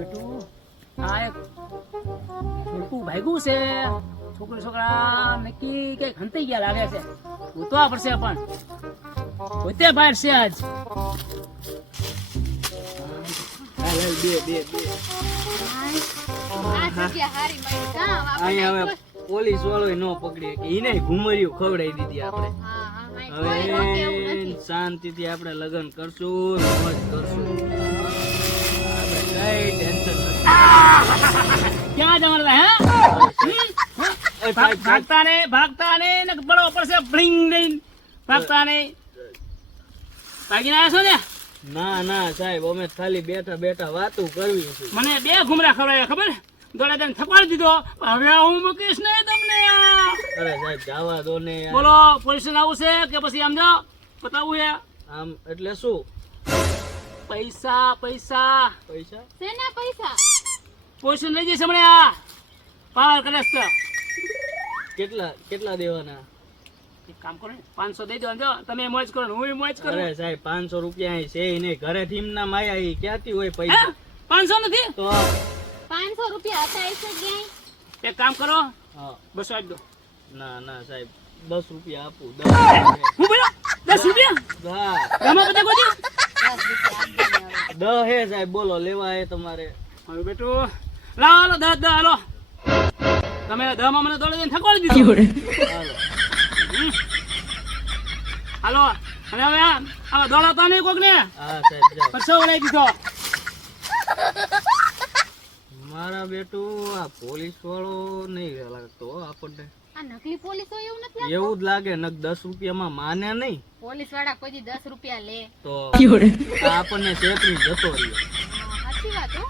બેટું આ એક છોકરું ભાગ્યું છે. છોકરી છોકરા નક્કી કઈક હંતાઈ ગયા લાગે છે. ગોતવા પડશે પણ પોતે બહાર છે આજ. અહીંયા હવે પોલીસ વાળો નો પકડી કે એને ઘુમરિયું ખવડાવી દીધી આપણે. હવે શાંતિથી આપણે લગ્ન કરશું, મોજ કરશું. આપણે કઈ ટેન્શન નથી. ક્યાં જવાનું હે? ભાગતા ને બળો પડશે. બ્લિંગ દઈને ભાગતા ને ભાગીને આવ્યા છો ને? ના ના સાહેબ, અમે ખાલી બેઠા બેઠા વાતું કરવી છે. મને 2 ઘુમરા ખવડાવ્યા ખબર? દોડે તને થપાડી દીધો. હવે હું મૂકીશ નહીં તમને. અરે સાહેબ જવા દો ને યાર. બોલો પોલીસ આવું છે કે પછી આમ જાઓ બતાવું છે? આમ એટલે શું? પૈસા પૈસા પૈસા? શેના પૈસા? પોલીસ લઈ જઈશ હમણાં. પાવર કરે છે. કેટલા કેટલા દેવાના? એક કામ કરો ને 500 દઈ દો. જો તમે મોજ કરો ને હું મોજ કરું. અરે સાહેબ 500 રૂપિયા અહીં છે નહીં. ઘરે થી ના માયા ઈ ક્યાંથી હોય પૈસા? 500 નથી તો 500 રૂપિયા હતા એ ક્યાંય? એક કામ કરો હા. 200 આપી દો. ના ના સાહેબ 10 રૂપિયા આપું. હું બોલો 10 રૂપિયા? ગામમાં બધા ગોતી 10 હે સાહેબ. બોલો લેવા હે તમારે? હવે બેટું લાવો 10 હાલો. તમે 10 માં મને દોડી દઈને થકવાડી દીધો. હાલો અને હવે આ દોડાતા નહીં કોક ને. હા સાહેબ જાઓ. પરસો વળાઈ દીધો. મારા બેટું આ પોલીસ વાળો નહીં લાગતો આપણને. આ નકલી પોલીસ હોય એવું નથી. એવું જ લાગે. નક 10 રૂપિયામાં માને નહીં પોલીસ વાળા કોઈ 10 રૂપિયા લે. તો આપણને ચેતરી જતો રહ્યો. સાચી વાત હો.